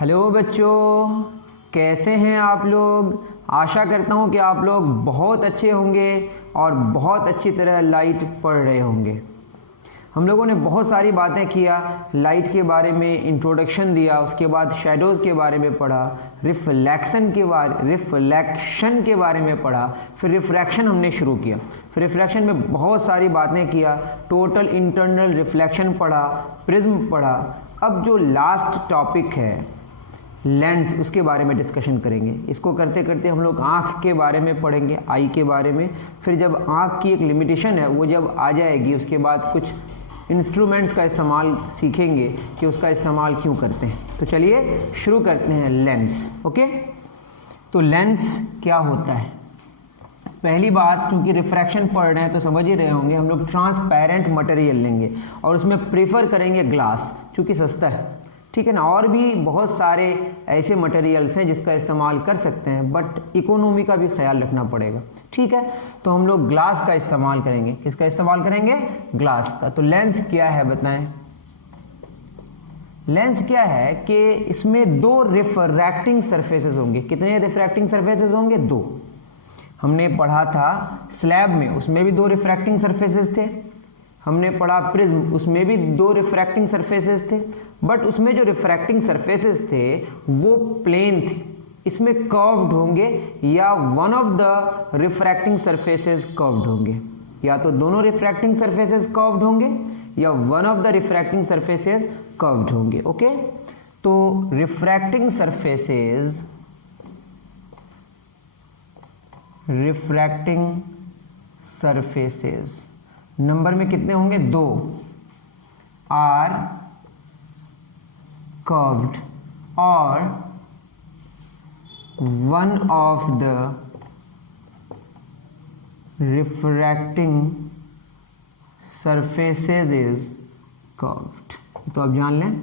Hello बच्चों, कैसे हैं आप लोग। आशा करता हूं कि आप लोग बहुत अच्छे होंगे और बहुत अच्छी तरह लाइट पढ़ रहे होंगे। हम लोगों ने बहुत सारी बातें किया, लाइट के बारे में इंट्रोडक्शन दिया, उसके बाद शैडोज़ के बारे में पढ़ा, रिफ्लेक्शन के बारे में पढ़ा, फिर रिफ्रैक्शन हमने शुरू किया। फिर रिफ्रैक्शन में बहुत सारी बातें किया, टोटल इंटरनल रिफ्लेक्शन पढ़ा, प्रिज्म पढ़ा। अब जो लास्ट टॉपिक है लेंस, उसके बारे में डिस्कशन करेंगे। इसको करते करते हम लोग आँख के बारे में पढ़ेंगे, आई के बारे में। फिर जब आँख की एक लिमिटेशन है वो जब आ जाएगी, उसके बाद कुछ इंस्ट्रूमेंट्स का इस्तेमाल सीखेंगे कि उसका इस्तेमाल क्यों करते हैं। तो चलिए शुरू करते हैं लेंस। ओके, तो लेंस क्या होता है। पहली बात, क्योंकि रिफ्रैक्शन पढ़ रहे हैं तो समझ ही रहे होंगे, हम लोग ट्रांसपेरेंट मटेरियल लेंगे और उसमें प्रेफर करेंगे ग्लास, क्योंकि सस्ता है, ठीक है ना। और भी बहुत सारे ऐसे मटेरियल्स हैं जिसका इस्तेमाल कर सकते हैं, बट इकोनॉमी का भी ख्याल रखना पड़ेगा, ठीक है। तो हम लोग ग्लास का इस्तेमाल करेंगे। किसका इस्तेमाल करेंगे? ग्लास का। तो लेंस क्या है बताएं। लेंस क्या है कि इसमें दो रिफ्रैक्टिंग सरफेसेस होंगे। कितने रिफ्रैक्टिंग सरफेसेस होंगे? दो। हमने पढ़ा था स्लैब में, उसमें भी दो रिफ्रैक्टिंग सरफेसेस थे। हमने पढ़ा प्रिज्म, उसमें भी दो रिफ्रैक्टिंग सरफेसेस थे, बट उसमें जो रिफ्रैक्टिंग सरफेसेस थे वो प्लेन थे। इसमें कर्व्ड होंगे या one of the refracting surfaces curved होंगे, या तो दोनों रिफ्रैक्टिंग सरफेसेस कर्व्ड होंगे या one of the refracting surfaces curved होंगे। ओके, तो रिफ्रैक्टिंग सरफेसेस नंबर में कितने होंगे? दो। आर कर्व्ड और one of the refracting surfaces is curved. तो अब जान लें।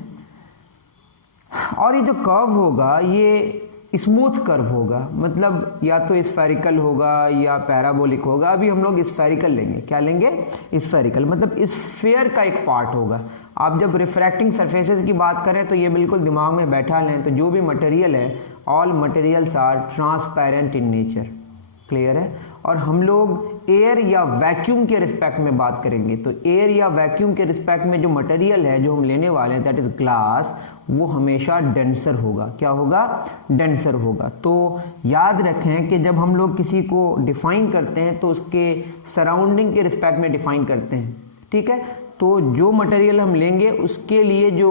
और ये जो कर्व होगा ये स्मूथ कर्व होगा, मतलब या तो स्फेरिकल होगा या पैराबोलिक होगा। अभी हम लोग स्फेरिकल लेंगे। क्या लेंगे? स्फेरिकल, मतलब स्फेयर का एक पार्ट होगा। आप जब रिफ्रैक्टिंग सरफेसेस की बात करें तो ये बिल्कुल दिमाग में बैठा लें। तो जो भी मटेरियल है, all materials are transparent in nature. Clear है। और हम लोग एयर या वैक्यूम के रिस्पेक्ट में बात करेंगे। तो एयर या वैक्यूम के रिस्पेक्ट में जो मटेरियल है जो हम लेने वाले हैं, दैट इज ग्लास, वो हमेशा डेंसर होगा। क्या होगा? डेंसर होगा। तो याद रखें कि जब हम लोग किसी को डिफाइन करते हैं तो उसके सराउंडिंग के रिस्पेक्ट में डिफाइन करते हैं, ठीक है। तो जो मटेरियल हम लेंगे उसके लिए जो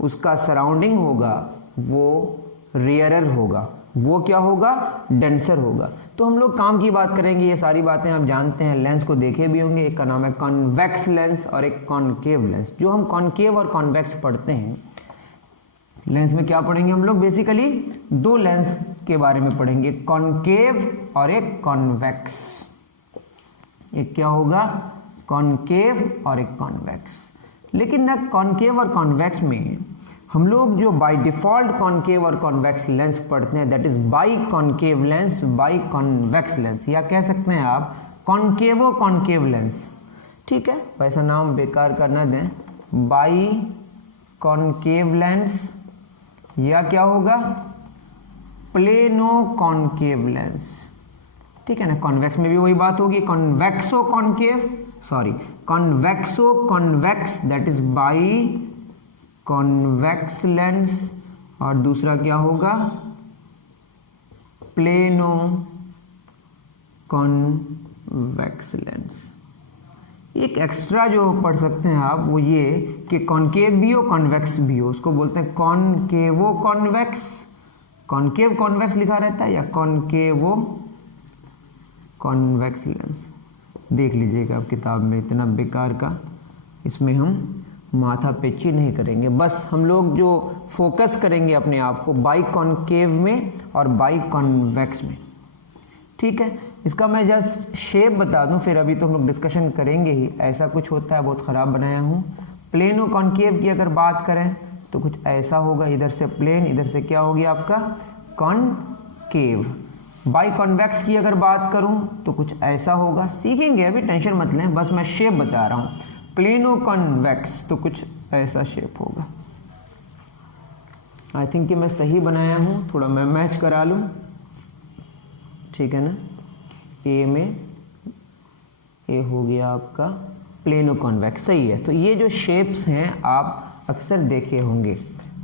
उसका सराउंडिंग होगा वो रेयरर होगा। वो क्या होगा? डेंसर होगा। तो हम लोग काम की बात करेंगे। ये सारी बातें आप जानते हैं, लेंस को देखे भी होंगे। एक का नाम है कॉन्वेक्स लेंस और एक कॉनकेव लेंस। जो हम कॉनकेव और कॉन्वेक्स पढ़ते हैं, लेंस में क्या पढ़ेंगे हम लोग? बेसिकली दो लेंस के बारे में पढ़ेंगे, कॉनकेव और एक कॉन्वेक्स। एक क्या होगा? कॉनकेव और एक कॉन्वेक्स। लेकिन ना कॉनकेव और कॉन्वेक्स में हम लोग जो बाय डिफॉल्ट कॉनकेव और कॉन्वेक्स लेंस पढ़ते हैं, that is by concave lens, by convex lens, या कह सकते हैं आप कॉनकेवो कॉनकेव लेंस, ठीक है। वैसा नाम बेकार कर ना दें। बाई कॉनकेव लेंस या क्या होगा? प्लेनो कॉनकेव लेंस, ठीक है ना। कॉन्वेक्स में भी वही बात होगी, कॉन्वेक्सो concave, sorry कॉन्वेक्सो convex, that is by convex lens. और दूसरा क्या होगा? Plano convex lens. एक एक्स्ट्रा जो पढ़ सकते हैं आप वो ये कि कॉनकेव भी हो कॉन्वेक्स भी हो, उसको बोलते हैं कॉनकेवो कॉन्वेक्स। कॉनकेव कॉन्वेक्स लिखा रहता है या कॉनकेवो कॉन्वेक्स लेंस। देख लीजिएगा आप किताब में, इतना बेकार का इसमें हम माथा पेची नहीं करेंगे। बस हम लोग जो फोकस करेंगे अपने आप को बाई कॉनकेव में और बाई कॉन्वेक्स में, ठीक है। इसका मैं जस्ट शेप बता दूं, फिर अभी तो हम लोग डिस्कशन करेंगे ही। ऐसा कुछ होता है, बहुत ख़राब बनाया हूँ। प्लेनो कॉनकेव की अगर बात करें तो कुछ ऐसा होगा, इधर से प्लेन, इधर से क्या होगी आपका? कॉनकेव। बाई कॉन्वेक्स की अगर बात करूं तो कुछ ऐसा होगा। सीखेंगे, अभी टेंशन मत लें, बस मैं शेप बता रहा हूं। प्लेनो कॉन्वेक्स तो कुछ ऐसा शेप होगा। आई थिंक कि मैं सही बनाया हूँ, थोड़ा मैं मैच करा लूँ, ठीक है ना। ए में ए हो गया आपका प्लेनो कॉन्वेक्स, सही है। तो ये जो शेप्स हैं आप अक्सर देखे होंगे,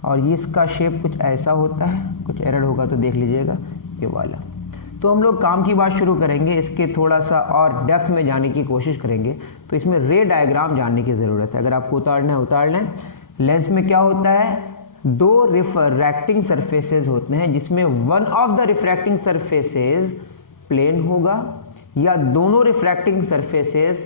और ये इसका शेप कुछ ऐसा होता है, कुछ एरर होगा तो देख लीजिएगा, ये वाला। तो हम लोग काम की बात शुरू करेंगे, इसके थोड़ा सा और डेप्थ में जाने की कोशिश करेंगे। तो इसमें रे डायग्राम जानने की ज़रूरत है, अगर आपको उतारना है उतार लें। लेंस में क्या होता है, दो रिफ्रैक्टिंग सरफेसेस होते हैं, जिसमें one of the refracting surfaces plane होगा या दोनों रिफ्रैक्टिंग सरफेसेस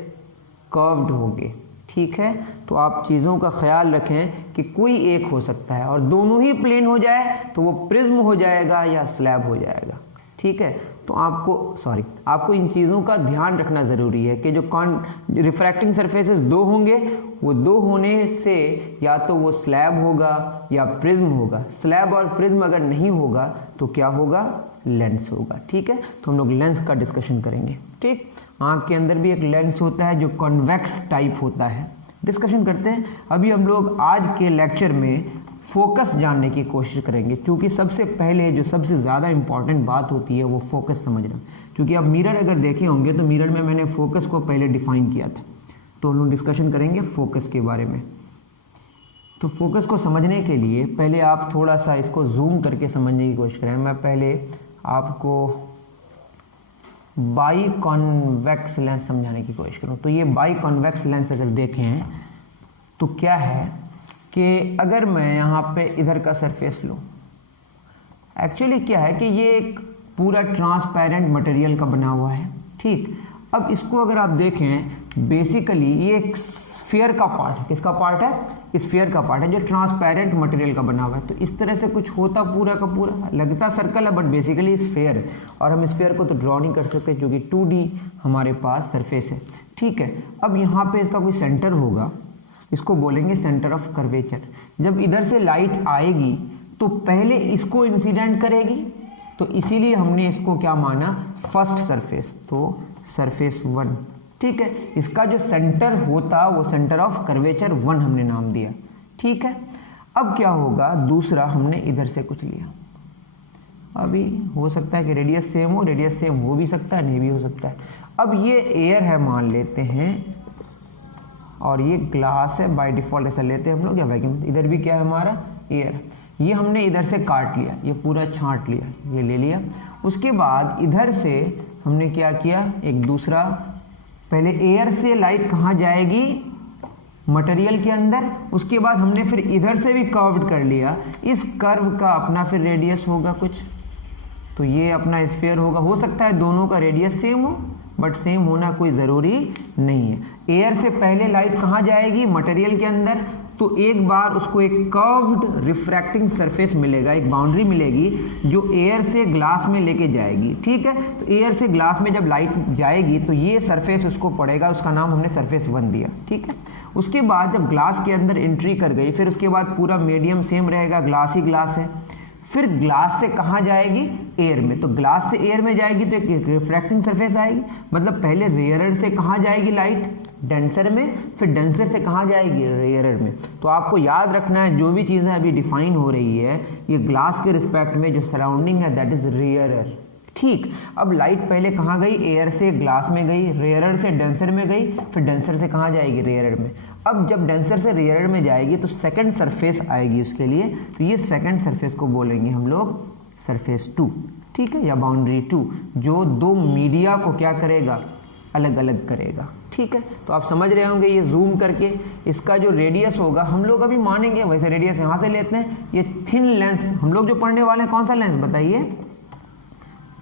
कर्व्ड होंगे, ठीक है। तो आप चीज़ों का ख्याल रखें कि कोई एक हो सकता है, और दोनों ही प्लेन हो जाए तो वो प्रिज्म हो जाएगा या स्लैब हो जाएगा, ठीक है। तो आपको इन चीज़ों का ध्यान रखना ज़रूरी है कि जो रिफ्रैक्टिंग सरफेसेस दो होंगे, वो दो होने से या तो वो स्लैब होगा या प्रिज्म होगा। स्लैब और प्रिज्म अगर नहीं होगा तो क्या होगा, लेंस होगा, ठीक है। तो हम लोग लेंस का डिस्कशन करेंगे, ठीक। आँख के अंदर भी एक लेंस होता है जो कॉन्वेक्स टाइप होता है, डिस्कशन करते हैं। अभी हम लोग आज के लेक्चर में फोकस जानने की कोशिश करेंगे, क्योंकि सबसे पहले जो सबसे ज़्यादा इंपॉर्टेंट बात होती है वो फोकस समझना। क्योंकि आप मिरर अगर देखे होंगे तो मिरर में मैंने फोकस को पहले डिफाइन किया था, तो हम लोग डिस्कशन करेंगे फोकस के बारे में। तो फोकस को समझने के लिए पहले आप थोड़ा सा इसको जूम करके समझने की कोशिश करें। मैं पहले आपको बाई कॉन्वेक्स लेंस समझाने की कोशिश करूँ। तो ये बाई कॉन्वेक्स लेंस अगर देखें तो क्या है कि अगर मैं यहाँ पे इधर का सरफेस लूँ, एक्चुअली क्या है कि ये एक पूरा ट्रांसपेरेंट मटेरियल का बना हुआ है, ठीक। अब इसको अगर आप देखें, बेसिकली ये एक स्फीयर का पार्ट है। किसका पार्ट है, स्फीयर का पार्ट है, जो ट्रांसपेरेंट मटेरियल का बना हुआ है। तो इस तरह से कुछ होता पूरा का पूरा, लगता सर्कल है बट बेसिकली स्फीयर है। और हम स्फीयर को तो ड्रॉ नहीं कर सकते क्योंकि 2D हमारे पास सरफेस है, ठीक है। अब यहाँ पे इसका कोई सेंटर होगा, इसको बोलेंगे सेंटर ऑफ कर्वेचर। जब इधर से लाइट आएगी तो पहले इसको इंसिडेंट करेगी, तो इसीलिए हमने इसको क्या माना, फर्स्ट सरफेस, तो सरफेस 1, ठीक है। इसका जो सेंटर होता वो सेंटर ऑफ कर्वेचर 1 हमने नाम दिया, ठीक है। अब क्या होगा, दूसरा हमने इधर से कुछ लिया। अभी हो सकता है कि रेडियस सेम हो, रेडियस सेम हो भी सकता है, नहीं भी हो सकता है। अब ये एयर है मान लेते हैं, और ये ग्लास है, बाय डिफॉल्ट ऐसा लेते हैं हम लोग, या वैक्यूम। इधर भी क्या है हमारा, एयर। ये हमने इधर से काट लिया, ये पूरा छांट लिया, ये ले लिया। उसके बाद इधर से हमने क्या किया, एक दूसरा, पहले एयर से लाइट कहाँ जाएगी, मटेरियल के अंदर। उसके बाद हमने फिर इधर से भी कर्व्ड कर लिया। इस कर्व का अपना फिर रेडियस होगा कुछ, तो ये अपना स्फीयर होगा। हो सकता है दोनों का रेडियस सेम हो, बट सेम होना कोई ज़रूरी नहीं है। एयर से पहले लाइट कहाँ जाएगी, मटेरियल के अंदर, तो एक बार उसको एक कर्व्ड रिफ्रैक्टिंग सरफेस मिलेगा, एक बाउंड्री मिलेगी जो एयर से ग्लास में लेके जाएगी, ठीक है। तो एयर से ग्लास में जब लाइट जाएगी तो ये सरफेस उसको पड़ेगा, उसका नाम हमने सरफेस 1 दिया, ठीक है। उसके बाद जब ग्लास के अंदर एंट्री कर गई, फिर उसके बाद पूरा मीडियम सेम रहेगा, ग्लास ही ग्लास है। फिर ग्लास से कहाँ जाएगी, एयर में। तो ग्लास से एयर में जाएगी तो एक रिफ्रैक्टिंग सरफेस आएगी, मतलब पहले रेयरर से कहाँ जाएगी लाइट, डेंसर में, फिर डेंसर से कहाँ जाएगी, रेयरर में। तो आपको याद रखना है, जो भी चीज़ें अभी डिफाइन हो रही है, ये ग्लास के रिस्पेक्ट में जो सराउंडिंग है दैट इज रेयरर, ठीक। अब लाइट पहले कहाँ गई, एयर से ग्लास में गई, रेयरर से डेंसर में गई, फिर डेंसर से कहाँ जाएगी, रेयरर में। अब जब डेंसर से रेयरर में जाएगी तो सेकंड सरफेस आएगी उसके लिए, तो ये सेकंड सरफेस को बोलेंगे हम लोग सरफेस 2, ठीक है, या बाउंड्री 2, जो दो मीडिया को क्या करेगा, अलग अलग करेगा, ठीक है। तो आप समझ रहे होंगे, ये जूम करके इसका जो रेडियस होगा हम लोग अभी मानेंगे, वैसे रेडियस यहाँ से लेते हैं। ये थिन लेंस हम लोग जो पढ़ने वाले हैं, कौन सा लेंस बताइए,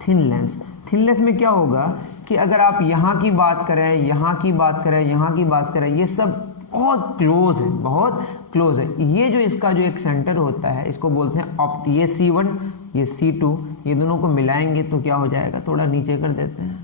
थिन लेंस। थिन लेंस में क्या होगा कि अगर आप यहाँ की बात करें, यहाँ की बात करें, यहाँ की बात करें, ये सब बहुत क्लोज है, बहुत क्लोज है। ये जो इसका जो एक सेंटर होता है, इसको बोलते हैं ऑप्ट, ये C1 ये C2, ये दोनों को मिलाएंगे तो क्या हो जाएगा, थोड़ा नीचे कर देते हैं,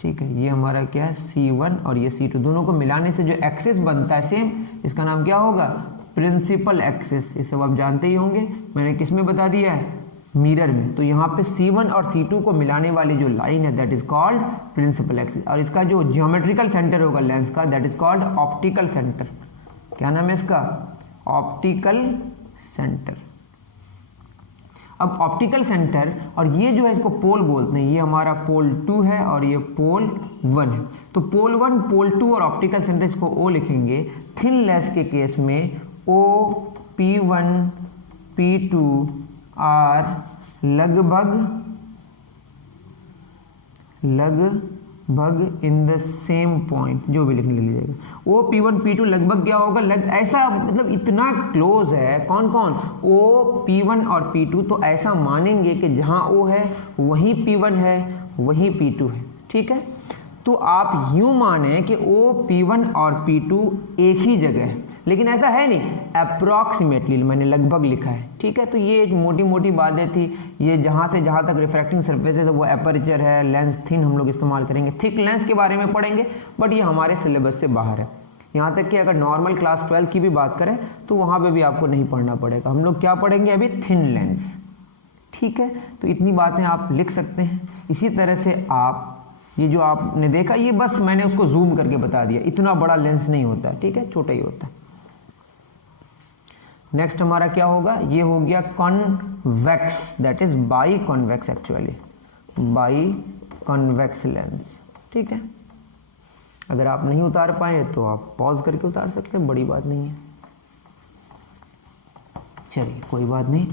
ठीक है। ये हमारा क्या है, C1 और ये C2, दोनों को मिलाने से जो एक्सिस बनता है सेम, इसका नाम क्या होगा, प्रिंसिपल एक्सिस। ये सब आप जानते ही होंगे, मैंने किस में बता दिया है, मिरर में। तो यहाँ पे C1 और C2 को मिलाने वाली जो लाइन है that is called principal axis, और इसका जो जियोमेट्रिकल सेंटर होगा लेंस का that is called optical centre. क्या नाम है इसका, ऑप्टिकल सेंटर, अब ऑप्टिकल सेंटर, और ये जो है इसको पोल बोलते हैं, ये हमारा पोल 2 है और ये पोल 1 है। तो पोल 1, पोल 2 और ऑप्टिकल सेंटर इसको O लिखेंगे। थिन लेंस के केस में O, P1, P2 आर लगभग इन द सेम पॉइंट, जो भी लिख लीजिएगा। O, P1, P2 लगभग क्या होगा, ऐसा मतलब इतना क्लोज है। कौन कौन, O, P1 और P2, तो ऐसा मानेंगे कि जहां O है वहीं P1 है, वहीं P2 है। ठीक है, तो आप यूं माने कि O, P1 और P2 एक ही जगह है, लेकिन ऐसा है नहीं, अप्रॉक्सीमेटली मैंने लगभग लिखा है। ठीक है, तो ये एक मोटी मोटी बातें थी। ये जहाँ से जहाँ तक रिफ्रैक्टिंग सरफेस है तो वो एपर्चर है, लेंस थिन हम लोग इस्तेमाल करेंगे, थिक लेंस के बारे में पढ़ेंगे, बट ये हमारे सिलेबस से बाहर है। यहाँ तक कि अगर नॉर्मल क्लास 12 की भी बात करें तो वहाँ पे भी आपको नहीं पढ़ना पड़ेगा। हम लोग क्या पढ़ेंगे अभी, थिन लेंस। ठीक है, तो इतनी बातें आप लिख सकते हैं। इसी तरह से आप ये जो आपने देखा, ये बस मैंने उसको जूम करके बता दिया, इतना बड़ा लेंस नहीं होता है। ठीक है, छोटा ही होता है। नेक्स्ट हमारा क्या होगा, ये हो गया convex, that is by convex, actually by convex lens. ठीक है, अगर आप नहीं उतार पाए तो आप पॉज करके उतार सकते हैं, बड़ी बात नहीं है। चलिए कोई बात नहीं।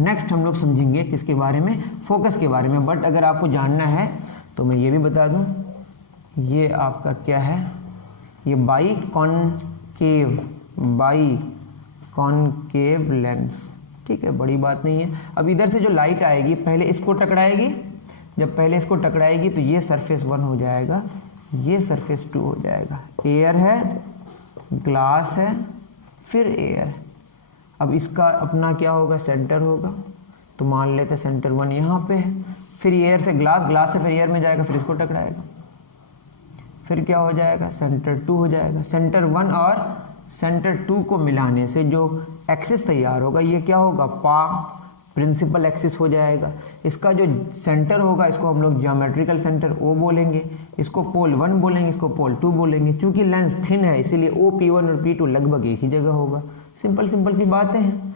नेक्स्ट हम लोग समझेंगे किसके बारे में, फोकस के बारे में। बट अगर आपको जानना है तो मैं ये भी बता दूं, ये आपका क्या है, ये बाई कॉनकेव लेंस। ठीक है, बड़ी बात नहीं है। अब इधर से जो लाइट आएगी पहले इसको टकराएगी, जब पहले इसको टकराएगी तो ये सरफेस 1 हो जाएगा, ये सरफेस 2 हो जाएगा। एयर है, ग्लास है, फिर एयर। अब इसका अपना क्या होगा, सेंटर होगा, तो मान लेते हैं सेंटर 1 यहाँ पे है, फिर एयर से ग्लास, ग्लास से फिर एयर में जाएगा, फिर इसको टकराएगा, फिर क्या हो जाएगा, सेंटर 2 हो जाएगा। सेंटर 1 और सेंटर 2 को मिलाने से जो एक्सिस तैयार होगा ये क्या होगा, प्रिंसिपल एक्सिस हो जाएगा। इसका जो सेंटर होगा इसको हम लोग ज्योमेट्रिकल सेंटर O बोलेंगे, इसको पोल 1 बोलेंगे, इसको पोल 2 बोलेंगे। क्योंकि लेंस थिन है इसीलिए O, P1 और P2 लगभग एक ही जगह होगा। सिंपल सी बातें हैं।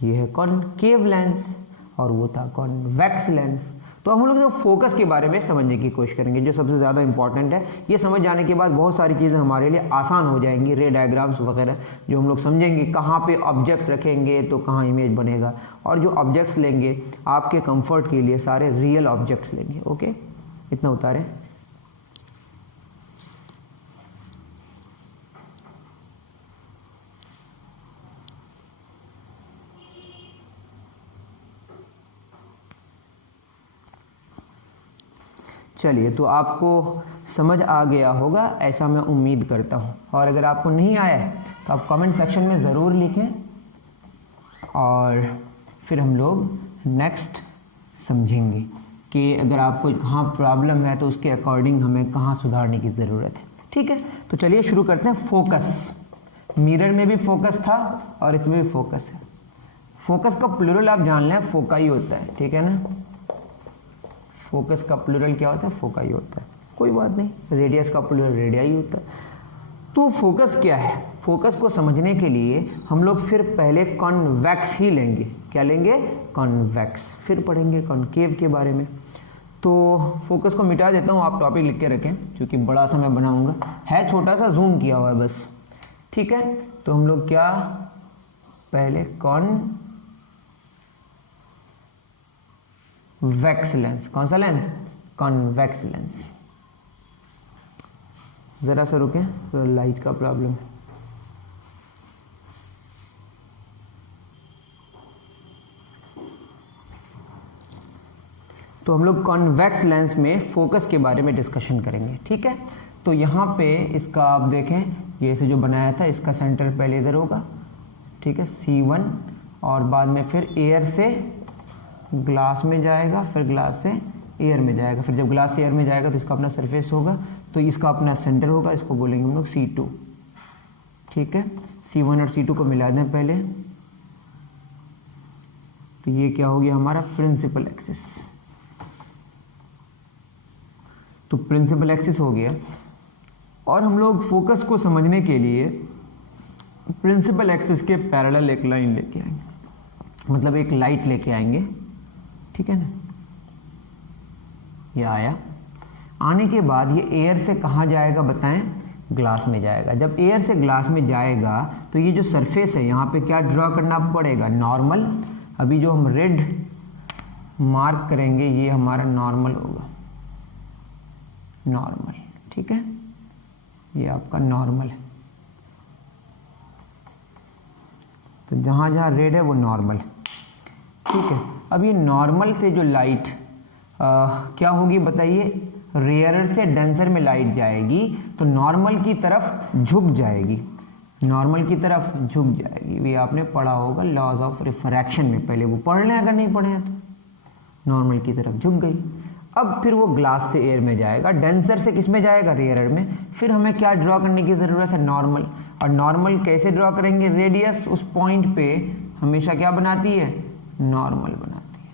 ये है कॉनकेव लेंस और वो था कॉन्वेक्स लेंस। तो हम लोग जो फोकस के बारे में समझने की कोशिश करेंगे, जो सबसे ज़्यादा इंपॉर्टेंट है। ये समझ जाने के बाद बहुत सारी चीज़ें हमारे लिए आसान हो जाएंगी, रे डायग्राम्स वगैरह जो हम लोग समझेंगे, कहाँ पे ऑब्जेक्ट रखेंगे तो कहाँ इमेज बनेगा, और जो ऑब्जेक्ट्स लेंगे आपके कंफर्ट के लिए सारे रियल ऑब्जेक्ट्स लेंगे। ओके, इतना उतारें। चलिए, तो आपको समझ आ गया होगा ऐसा मैं उम्मीद करता हूँ। और अगर आपको नहीं आया है तो आप कमेंट सेक्शन में ज़रूर लिखें, और फिर हम लोग नेक्स्ट समझेंगे कि अगर आपको कहाँ प्रॉब्लम है तो उसके अकॉर्डिंग हमें कहाँ सुधारने की ज़रूरत है। ठीक है, तो चलिए शुरू करते हैं। फोकस, मिरर में भी फोकस था और इसमें भी फोकस है। फोकस का प्लूरल आप जान लें, फोका ही होता है। ठीक है ना, फोकस का प्लूरल क्या होता है, फोका ही होता है, कोई बात नहीं। रेडियस का प्लूरल रेडिया ही होता है। तो फोकस क्या है, फोकस को समझने के लिए हम लोग फिर पहले कॉन्वेक्स ही लेंगे। क्या लेंगे, कॉन्वेक्स, फिर पढ़ेंगे कॉनकेव के बारे में। तो फोकस को मिटा देता हूँ, आप टॉपिक लिख के रखें क्योंकि बड़ा सा मैं बनाऊंगा, है छोटा सा, जूम किया हुआ है बस। ठीक है, तो हम लोग क्या, पहले कॉन्वेक्स लेंस, कौन सा लेंस, कॉन्वेक्स लेंस। जरा सा रुके, तो लाइट का प्रॉब्लम है। तो हम लोग कॉन्वेक्स लेंस में फोकस के बारे में डिस्कशन करेंगे। ठीक है, तो यहाँ पे इसका आप देखें, ये से जो बनाया था इसका सेंटर पहले इधर होगा। ठीक है, C1, और बाद में फिर एयर से ग्लास में जाएगा, फिर ग्लास से एयर में जाएगा, फिर जब ग्लास से एयर में जाएगा तो इसका अपना सरफेस होगा, तो इसका अपना सेंटर होगा, इसको बोलेंगे हम लोग C2। ठीक है, C1 और C2 को मिला दें पहले, तो ये क्या हो गया हमारा, प्रिंसिपल एक्सिस। तो प्रिंसिपल एक्सिस हो गया। और हम लोग फोकस को समझने के लिए प्रिंसिपल एक्सिस के पैरेलल एक लाइन लेके आएंगे, मतलब एक लाइट लेके आएंगे। ठीक है ना। ये आया, आने के बाद ये एयर से कहाँ जाएगा बताएं, ग्लास में जाएगा। जब एयर से ग्लास में जाएगा तो ये जो सरफेस है यहाँ पे क्या ड्रॉ करना पड़ेगा, नॉर्मल। अभी जो हम रेड मार्क करेंगे ये हमारा नॉर्मल होगा, नॉर्मल, ठीक है, ये आपका नॉर्मल है। तो जहाँ जहाँ रेड है वो नॉर्मल, ठीक है। अब ये नॉर्मल से जो लाइट क्या होगी बताइए, रेयरर से डेंसर में लाइट जाएगी तो नॉर्मल की तरफ झुक जाएगी, नॉर्मल की तरफ झुक जाएगी। ये आपने पढ़ा होगा लॉज ऑफ रिफ्रैक्शन में, पहले वो पढ़ लें अगर नहीं पढ़े हैं तो। नॉर्मल की तरफ झुक गई। अब फिर वो ग्लास से एयर में जाएगा, डेंसर से किस में जाएगा, रेयरर में। फिर हमें क्या ड्रॉ करने की ज़रूरत है, नॉर्मल। और नॉर्मल कैसे ड्रॉ करेंगे, रेडियस उस पॉइंट पे हमेशा क्या बनाती है, नॉर्मल बनाती है।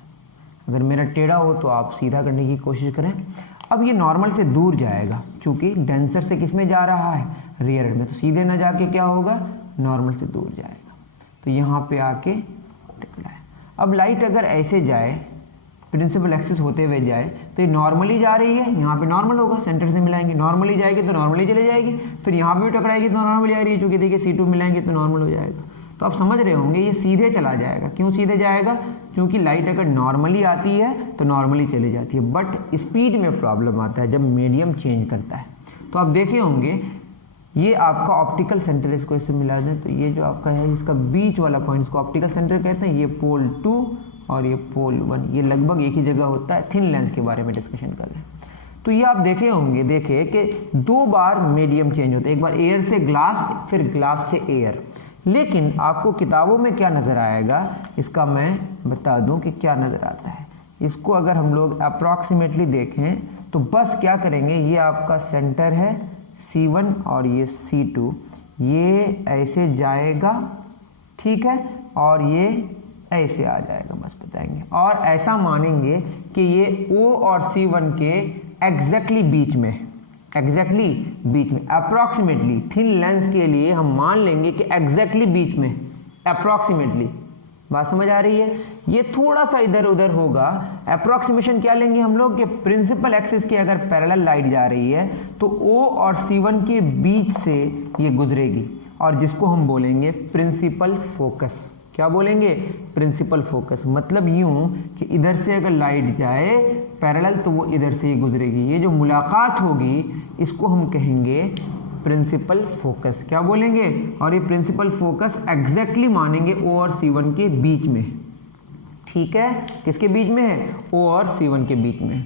अगर मेरा टेढ़ा हो तो आप सीधा करने की कोशिश करें। अब ये नॉर्मल से दूर जाएगा, चूंकि डेंसर से किस में जा रहा है, रेयरर में, तो सीधे ना जाके क्या होगा, नॉर्मल से दूर जाएगा। तो यहाँ पे आके टेढ़ा है। अब लाइट अगर ऐसे जाए, प्रिंसिपल एक्सिस होते हुए जाए, तो ये नॉर्मली जा रही है, यहाँ पे नॉर्मल होगा, सेंटर से मिलाएंगे, नॉर्मली जाएगी तो नॉर्मली चले जाएगी, फिर यहाँ पे भी टकराएगी तो नॉर्मली जा रही है, चूंकि देखिए C2 मिलाएंगे तो नॉर्मल हो जाएगा। तो आप समझ रहे होंगे ये सीधे चला जाएगा। क्यों सीधे जाएगा, क्योंकि लाइट अगर नॉर्मली आती है तो नॉर्मली चली जाती है, बट स्पीड में प्रॉब्लम आता है जब मीडियम चेंज करता है। तो आप देखे होंगे ये आपका ऑप्टिकल सेंटर, इसको इससे मिला दें तो ये जो आपका है इसका बीच वाला पॉइंट, इसको ऑप्टिकल सेंटर कहते हैं। ये पोल 2 और ये पोल 1, ये लगभग एक ही जगह होता है। थिन लेंस के बारे में डिस्कशन कर रहे हैं। तो ये आप देखे होंगे, देखे कि 2 बार मीडियम चेंज होता है, एक बार एयर से ग्लास, फिर ग्लास से एयर। लेकिन आपको किताबों में क्या नज़र आएगा, इसका मैं बता दूं कि क्या नज़र आता है। इसको अगर हम लोग अप्रॉक्सीमेटली देखें तो बस क्या करेंगे, ये आपका सेंटर है C1 और ये C2, ये ऐसे जाएगा, ठीक है, और ये ऐसे आ जाएगा, बस बताएंगे। और ऐसा मानेंगे कि ये O और C1 के एग्जैक्टली बीच में, एग्जैक्टली बीच में, अप्रॉक्सीमेटली, थिन लेंस के लिए हम मान लेंगे कि एग्जैक्टली बीच में, अप्रॉक्सीमेटली। बात समझ आ रही है। ये थोड़ा सा इधर उधर होगा। अप्रॉक्सीमेशन क्या लेंगे हम लोग कि प्रिंसिपल एक्सिस की अगर पैरेलल लाइट जा रही है तो O और C1 के बीच से ये गुजरेगी, और जिसको हम बोलेंगे प्रिंसिपल फोकस। क्या बोलेंगे, प्रिंसिपल फोकस। मतलब यूं कि इधर से अगर लाइट जाए पैरेलल तो वो इधर से ही गुजरेगी। ये जो मुलाकात होगी इसको हम कहेंगे प्रिंसिपल फोकस। क्या बोलेंगे, और ये प्रिंसिपल फोकस एग्जैक्टली मानेंगे O और C1 के बीच में, ठीक है। किसके बीच में है, O और C1 के बीच में।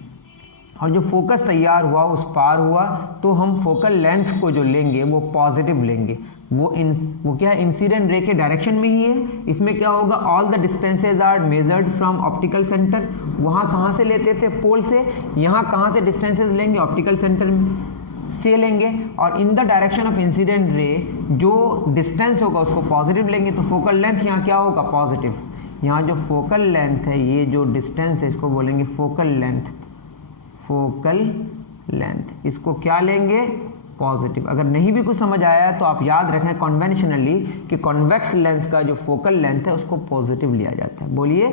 और जो फोकस तैयार हुआ, उस पार हुआ, तो हम फोकल लेंथ को जो लेंगे वो पॉजिटिव लेंगे। वो क्या है, इंसिडेंट रे के डायरेक्शन में ही है। इसमें क्या होगा, all the distances are measured from optical centre. वहाँ कहाँ से लेते थे, पोल से। यहाँ कहाँ से डिस्टेंसेज लेंगे, ऑप्टिकल सेंटर से लेंगे। और in the direction of incident ray जो डिस्टेंस होगा उसको पॉजिटिव लेंगे, तो फोकल लेंथ यहाँ क्या होगा, पॉजिटिव। यहाँ जो फोकल लेंथ है, ये जो डिस्टेंस है, इसको बोलेंगे फोकल लेंथ। फोकल लेंथ इसको क्या लेंगे, पॉजिटिव। अगर नहीं भी कुछ समझ आया तो आप याद रखें कन्वेंशनली कि कॉन्वेक्स लेंस का जो फोकल लेंथ है उसको पॉजिटिव लिया जाता है। बोलिए,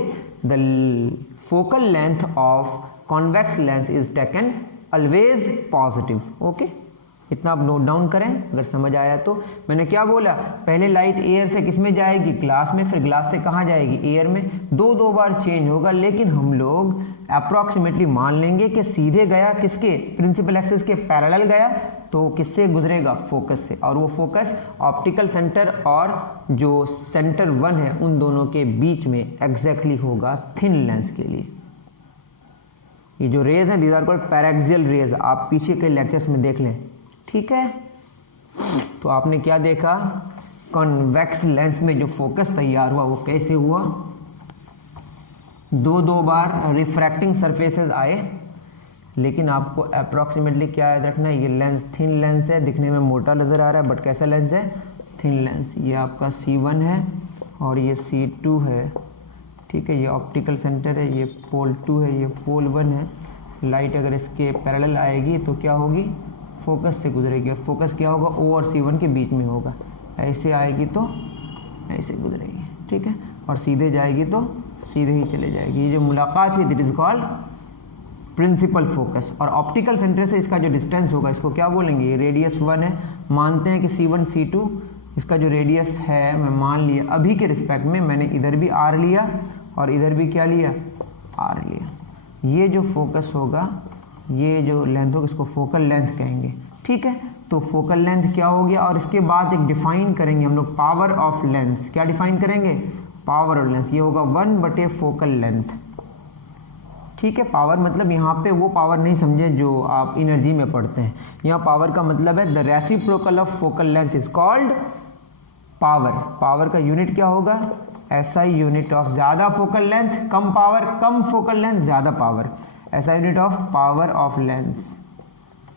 the focal length of convex lens is taken always positive. Okay, इतना आप नोट डाउन करें अगर समझ आया तो। मैंने क्या बोला, पहले लाइट एयर से किस में जाएगी, ग्लास में, फिर ग्लास से कहाँ जाएगी, एयर में। दो बार चेंज होगा, लेकिन हम लोग अप्रॉक्सीमेटली मान लेंगे कि सीधे गया, किसके, प्रिंसिपल एक्सिस के पैरेलल गया, तो किससे गुजरेगा, फोकस से। और वो फोकस ऑप्टिकल सेंटर और जो सेंटर 1 है उन दोनों के बीच में एग्जैक्टली होगा थिन लेंस के लिए। ये जो रेज हैं, these are called paraxial raise. आप पीछे के लेक्चर्स में देख लें, ठीक है। तो आपने क्या देखा, कॉन्वेक्स लेंस में जो फोकस तैयार हुआ वो कैसे हुआ, दो बार रिफ्रैक्टिंग सरफेसेस आए। लेकिन आपको अप्रॉक्सीमेटली क्या याद रखना है, ये लेंस थिन लेंस है, दिखने में मोटा नजर आ रहा है बट कैसा लेंस है, थिन लेंस। ये आपका C1 है और ये C2 है, ठीक है। ये ऑप्टिकल सेंटर है, ये पोल 2 है, ये पोल 1 है। लाइट अगर इसके पैरेलल आएगी तो क्या होगी, फोकस से गुजरेगी। फोकस क्या होगा, O और C1 के बीच में होगा। ऐसे आएगी तो ऐसे गुजरेगी, ठीक है। और सीधे जाएगी तो सीधे ही चले जाएगी। ये जो मुलाकात है that is called principal focus. और ऑप्टिकल सेंटर से इसका जो डिस्टेंस होगा इसको क्या बोलेंगे, ये रेडियस 1 है, मानते हैं कि C1 C2 इसका जो रेडियस है, मैं मान लिया अभी के रिस्पेक्ट में मैंने इधर भी R लिया और इधर भी क्या लिया, R लिया। ये जो फोकस होगा, ये जो लेंथ होगा इसको फोकल लेंथ कहेंगे, ठीक है। तो फोकल लेंथ क्या हो गया, और इसके बाद एक डिफाइन करेंगे हम लोग पावर ऑफ लेंस। क्या डिफाइन करेंगे, पावर ऑफ लेंस। ये होगा 1/4 फोकल लेंथ, ठीक है। पावर मतलब यहाँ पे वो पावर नहीं समझे जो आप एनर्जी में पढ़ते हैं, यहाँ पावर का मतलब है the reciprocal of focal length is called power. Power का यूनिट क्या होगा, SI यूनिट ऑफ ज़्यादा फोकल लेंथ कम पावर, कम फोकल लेंथ ज़्यादा power, SI unit of power of lens,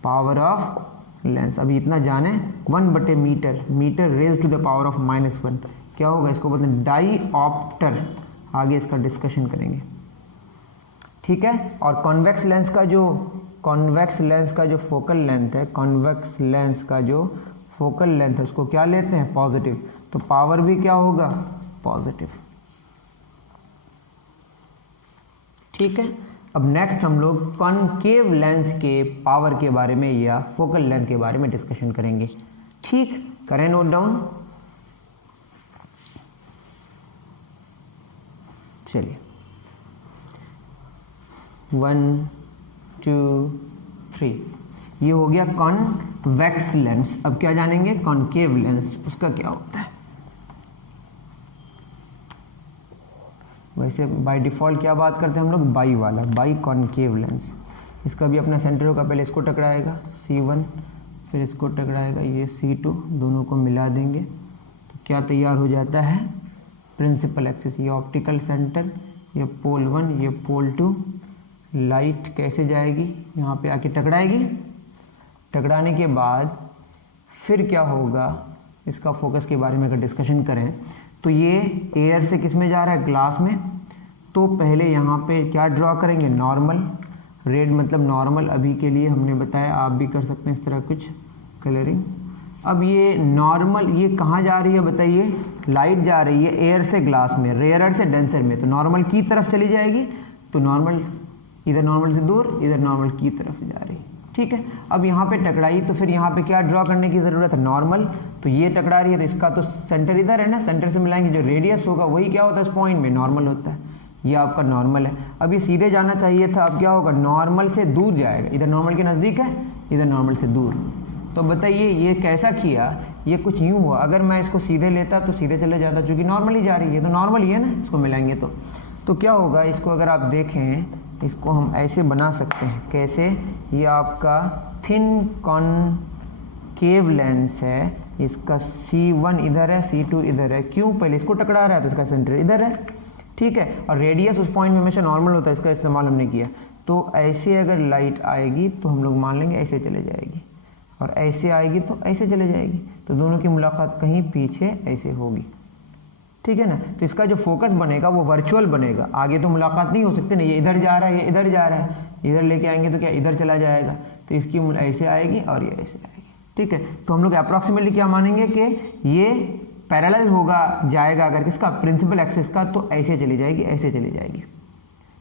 power of lens. अभी इतना जाने 1/m, metre raise to the power of -1 क्या होगा, इसको बोलते हैं डाईऑप्टर। आगे इसका डिस्कशन करेंगे, ठीक है। और कॉन्वेक्स लेंस का जो फोकल लेंथ है, कॉन्वेक्स लेंस का जो फोकल लेंथ है उसको क्या लेते हैं, पॉजिटिव। तो पावर भी क्या होगा, पॉजिटिव, ठीक है। अब नेक्स्ट हम लोग कॉनकेव लेंस के पावर के बारे में या फोकल लेंथ के बारे में डिस्कशन करेंगे, ठीक। करें नोट डाउन, चलिए 1 2 3। ये हो गया कॉन्वेक्स लेंस। अब क्या जानेंगे, कॉनकेव लेंस, उसका क्या होता है। वैसे बाय डिफ़ॉल्ट क्या बात करते हैं हम लोग, बाई वाला, बाई कॉनकेव लेंस। इसका भी अपना सेंटर होगा, पहले इसको टकराएगा C1, फिर इसको टकराएगा ये C2, दोनों को मिला देंगे तो क्या तैयार हो जाता है, प्रिंसिपल एक्सिस। ये ऑप्टिकल सेंटर, ये पोल 1, ये पोल 2। लाइट कैसे जाएगी, यहाँ पे आके टकराएगी, टकराने के बाद फिर क्या होगा, इसका फोकस के बारे में अगर डिस्कशन करें तो ये एयर से किस में जा रहा है, ग्लास में। तो पहले यहाँ पे क्या ड्रॉ करेंगे, नॉर्मल। रेड मतलब नॉर्मल, अभी के लिए हमने बताया, आप भी कर सकते हैं इस तरह कुछ कलरिंग। अब ये नॉर्मल, ये कहाँ जा रही है बताइए, लाइट जा रही है एयर से ग्लास में, रेयरर से डेंसर में, तो नॉर्मल की तरफ चली जाएगी। तो नॉर्मल, इधर नॉर्मल से दूर, इधर नॉर्मल की तरफ जा रही है, ठीक है। अब यहाँ पे टकराई तो फिर यहाँ पे क्या ड्रॉ करने की ज़रूरत है, नॉर्मल। तो ये टकरा रही है तो इसका तो सेंटर इधर है ना, सेंटर से मिलाएंगे, जो रेडियस होगा वही क्या होता है इस पॉइंट में, नॉर्मल होता है। ये आपका नॉर्मल है। अब ये सीधे जाना चाहिए था, अब क्या होगा, नॉर्मल से दूर जाएगा। इधर नॉर्मल के नज़दीक है, इधर नॉर्मल से दूर। तो बताइए ये कैसा किया, ये कुछ यूँ हुआ। अगर मैं इसको सीधे लेता तो सीधे चले जाता, चूँकि नॉर्मल ही जा रही है तो नॉर्मल ही है ना, इसको मिलाएंगे तो क्या होगा, इसको अगर आप देखें, इसको हम ऐसे बना सकते हैं, कैसे, ये आपका थिन कॉनकेव लेंस है, इसका C1 इधर है, C2 इधर है। क्यों, पहले इसको टकरा रहा है तो इसका सेंटर इधर है, ठीक है। और रेडियस उस पॉइंट में हमेशा नॉर्मल होता है, इसका इस्तेमाल हमने किया। तो ऐसे अगर लाइट आएगी तो हम लोग मान लेंगे ऐसे चले जाएगी, और ऐसे आएगी तो ऐसे चले जाएगी। तो दोनों की मुलाकात कहीं पीछे ऐसे होगी, ठीक है ना। तो इसका जो फोकस बनेगा वो वर्चुअल बनेगा, आगे तो मुलाकात नहीं हो सकती ना। ये इधर जा रहा है, ये इधर जा रहा है, इधर लेके आएंगे तो क्या इधर चला जाएगा, तो इसकी ऐसे आएगी और ये ऐसे आएगी, ठीक है। तो हम लोग अप्रॉक्सीमेटली क्या मानेंगे कि ये पैरेलल होगा, जाएगा अगर किसका, प्रिंसिपल एक्सिस का, तो ऐसे चली जाएगी, ऐसे चली जाएगी,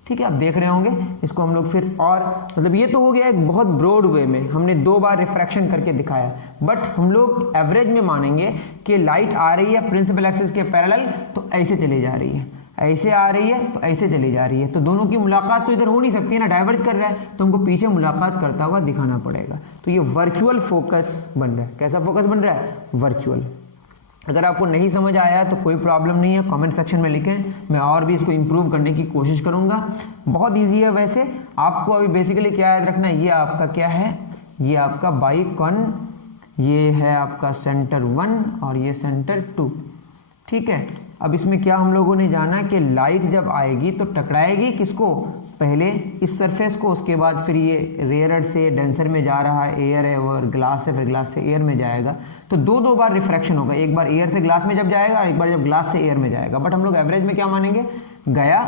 ठीक है। आप देख रहे होंगे इसको हम लोग फिर, और मतलब ये तो हो गया एक बहुत ब्रॉड वे में, हमने 2 बार रिफ्रैक्शन करके दिखाया। बट हम लोग एवरेज में मानेंगे कि लाइट आ रही है प्रिंसिपल एक्सिस के पैरेलल तो ऐसे चली जा रही है, ऐसे आ रही है तो ऐसे चली जा रही है। तो दोनों की मुलाकात तो इधर हो नहीं सकती है ना, डाइवर्ज कर रहा है, तो हमको पीछे मुलाकात करता हुआ दिखाना पड़ेगा। तो ये वर्चुअल फोकस बन रहा है। कैसा फोकस बन रहा है, वर्चुअल। अगर आपको नहीं समझ आया तो कोई प्रॉब्लम नहीं है, कमेंट सेक्शन में लिखें, मैं और भी इसको इम्प्रूव करने की कोशिश करूंगा। बहुत इजी है वैसे। आपको अभी बेसिकली क्या याद रखना है, ये आपका क्या है, ये आपका बाइकॉन, ये है आपका सेंटर 1 और ये सेंटर 2, ठीक है। अब इसमें क्या हम लोगों ने जाना कि लाइट जब आएगी तो टकराएगी किसको, पहले इस सरफेस को, उसके बाद फिर ये रेयरर से डेंसर में जा रहा है, एयर है, और ग्लास से, फिर ग्लास से एयर में जाएगा। तो 2 बार रिफ्रैक्शन होगा, एक बार एयर से ग्लास में जब जाएगा और एक बार जब ग्लास से एयर में जाएगा। बट हम लोग एवरेज में क्या मानेंगे, गया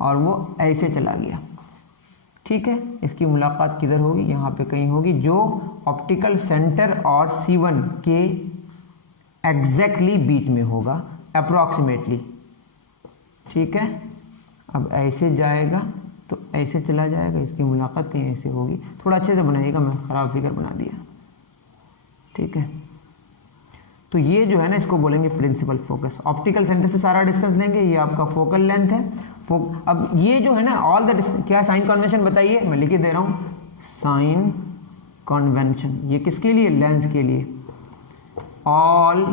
और वो ऐसे चला गया, ठीक है। इसकी मुलाकात किधर होगी, यहाँ पे कहीं होगी, जो ऑप्टिकल सेंटर और C1 के एग्जैक्टली बीच में होगा, अप्रॉक्सीमेटली, ठीक है। अब ऐसे जाएगा तो ऐसे चला जाएगा, इसकी मुलाकात कहीं ऐसे होगी। थोड़ा अच्छे से बनाइएगा, मैं ख़राब फिगर बना दिया, ठीक है। तो ये जो है ना, इसको बोलेंगे प्रिंसिपल फोकस। ऑप्टिकल सेंटर से सारा डिस्टेंस लेंगे, ये आपका फोकल लेंथ है। अब ये जो है ना, ऑल द क्या साइन कन्वेंशन बताइए, मैं लिख दे रहा हूँ, साइन कन्वेंशन। ये किसके लिए? लेंस के लिए। All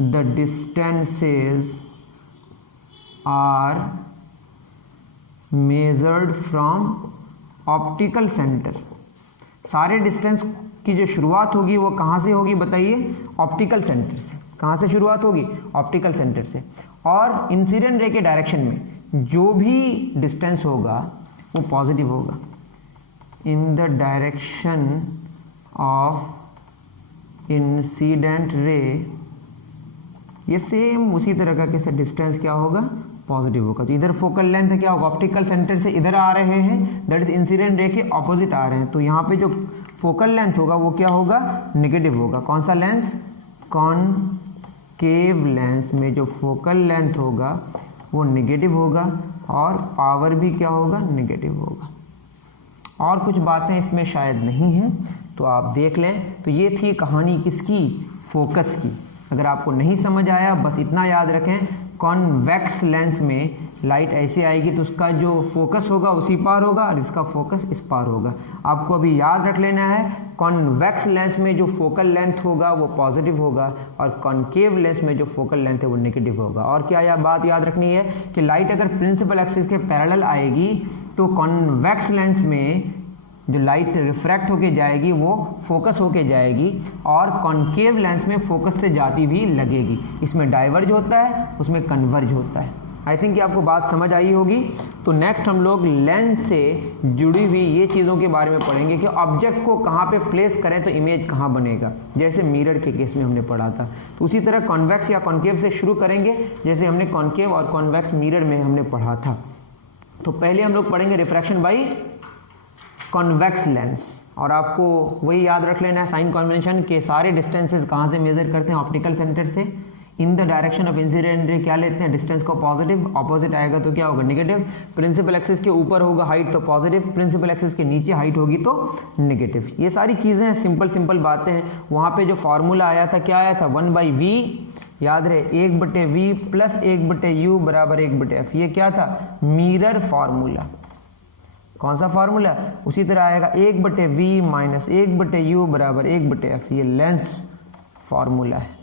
the distances are measured from optical centre. सारे डिस्टेंस की जो शुरुआत होगी वो कहाँ से होगी बताइए? ऑप्टिकल सेंटर से। कहाँ से शुरुआत होगी? ऑप्टिकल सेंटर से। और इंसिडेंट रे के डायरेक्शन में जो भी डिस्टेंस होगा वो पॉजिटिव होगा। In the direction of incident ray, ये सेम उसी तरह का कैसे डिस्टेंस क्या होगा? पॉजिटिव होगा। तो इधर फोकल लेंथ क्या होगा? ऑप्टिकल सेंटर से इधर आ रहे हैं, दैट इज इंसिडेंट रे के ऑपोजिट आ रहे हैं, तो यहाँ पे जो फोकल लेंथ होगा वो क्या होगा? नेगेटिव होगा। कौन सा लेंस? कॉनकेव लेंस में जो फोकल लेंथ होगा वो नेगेटिव होगा और पावर भी क्या होगा? नेगेटिव होगा। और कुछ बातें इसमें शायद नहीं है, तो आप देख लें। तो ये थी कहानी किसकी? फोकस की। अगर आपको नहीं समझ आया, बस इतना याद रखें, कॉन्वेक्स लेंस में लाइट ऐसे आएगी तो उसका जो फोकस होगा उसी पार होगा और इसका फोकस इस पार होगा। आपको अभी याद रख लेना है, कॉन्वेक्स लेंस में जो फोकल लेंथ होगा वो पॉजिटिव होगा और कॉनकेव लेंस में जो फोकल लेंथ है वो नेगेटिव होगा। और क्या यह बात याद रखनी है कि लाइट अगर प्रिंसिपल एक्सिस के पैरेलल आएगी तो कॉन्वेक्स लेंस में जो लाइट रिफ्रैक्ट होके जाएगी वो फोकस होके जाएगी और कॉनकेव लेंस में फोकस से जाती हुई लगेगी। इसमें डाइवर्ज होता है, उसमें कन्वर्ज होता है। आई थिंक कि आपको बात समझ आई होगी। तो नेक्स्ट हम लोग लेंस से जुड़ी हुई ये चीज़ों के बारे में पढ़ेंगे कि ऑब्जेक्ट को कहाँ पे प्लेस करें तो इमेज कहाँ बनेगा, जैसे मिरर के केस में हमने पढ़ा था। तो उसी तरह कॉन्वेक्स या कॉनकेव से शुरू करेंगे, जैसे हमने कॉनकेव और कॉन्वेक्स मिरर में हमने पढ़ा था। तो पहले हम लोग पढ़ेंगे रिफ्रैक्शन बाई कॉन्वेक्स लेंस, और आपको वही याद रख लेना है साइन कन्वेंशन के सारे डिस्टेंसेस कहाँ से मेजर करते हैं? ऑप्टिकल सेंटर से। In the direction of incident ray क्या लेते हैं? डिस्टेंस को पॉजिटिव, ऑपोजिट आएगा तो क्या होगा? नेगेटिव। प्रिंसिपल एक्सिस के ऊपर होगा हाइट तो पॉजिटिव, प्रिंसिपल एक्सिस के नीचे हाइट होगी तो नेगेटिव। ये सारी चीज़ें सिंपल बातें हैं। वहाँ पे जो फॉर्मूला आया था क्या आया था? 1/v, याद रहे 1/v प्लस 1/u बराबर 1/f। ये क्या था? Mirror formula. कौन सा फार्मूला? उसी तरह आएगा 1/v माइनस 1/u बराबर 1/f। ये लेंस फार्मूला है।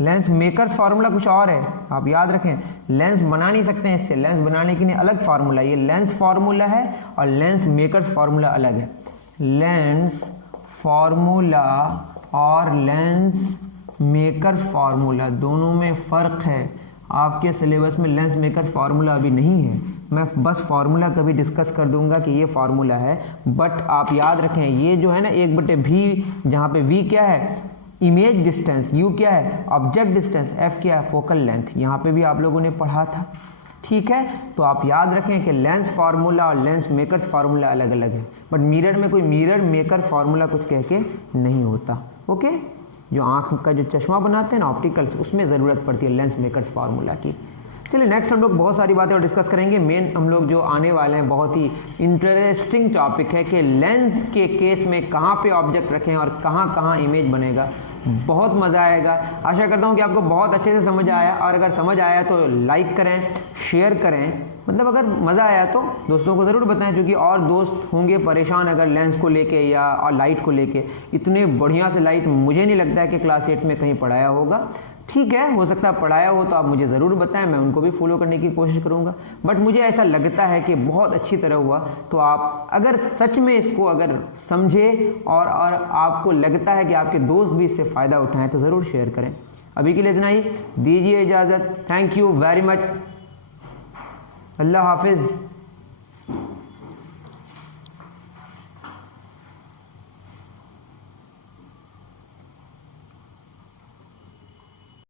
लेंस मेकर्स फार्मूला कुछ और है, आप याद रखें। लेंस बना नहीं सकते हैं इससे, लेंस बनाने के लिए अलग फार्मूला। ये लेंस फार्मूला है और लेंस मेकर्स फार्मूला अलग है। लेंस फार्मूला और लेंस मेकर्स फार्मूला दोनों में फ़र्क है। आपके सिलेबस में लेंस मेकर्स फार्मूला अभी नहीं है, मैं बस फार्मूला कभी डिस्कस कर दूंगा कि ये फार्मूला है। बट आप याद रखें ये जो है ना 1/v, जहाँ पे v क्या है? इमेज डिस्टेंस, u क्या है? ऑब्जेक्ट डिस्टेंस, f क्या है? Focal length. यहाँ पे भी आप लोगों ने पढ़ा था, ठीक है। तो आप याद रखें कि लेंस फार्मूला और लेंस मेकर्स फार्मूला अलग अलग है, बट मिरर में कोई मिरर मेकर फार्मूला कुछ कह के नहीं होता। ओके, जो आँख का जो चश्मा बनाते हैं ना ऑप्टिकल्स, उसमें ज़रूरत पड़ती है लेंस मेकर्स फार्मूला की। चलिए नेक्स्ट हम लोग बहुत सारी बातें और डिस्कस करेंगे। मेन हम लोग जो आने वाले हैं बहुत ही इंटरेस्टिंग टॉपिक है कि लेंस के केस में कहाँ पे ऑब्जेक्ट रखें और कहाँ कहाँ इमेज बनेगा। बहुत मज़ा आएगा। आशा करता हूँ कि आपको बहुत अच्छे से समझ आया, और अगर समझ आया तो लाइक करें, शेयर करें। मतलब अगर मज़ा आया तो दोस्तों को ज़रूर बताएं, क्योंकि और दोस्त होंगे परेशान अगर लेंस को लेके या और लाइट को लेके। इतने बढ़िया से लाइट मुझे नहीं लगता है कि क्लास 8 में कहीं पढ़ाया होगा। ठीक है, हो सकता है पढ़ाया हो तो आप मुझे ज़रूर बताएं, मैं उनको भी फॉलो करने की कोशिश करूंगा। बट मुझे ऐसा लगता है कि बहुत अच्छी तरह हुआ। तो आप अगर सच में इसको अगर समझे और आपको लगता है कि आपके दोस्त भी इससे फ़ायदा उठाएं तो ज़रूर शेयर करें। अभी के लिए इतना ही, दीजिए इजाज़त। Thank you very much. अल्लाह हाफिज़।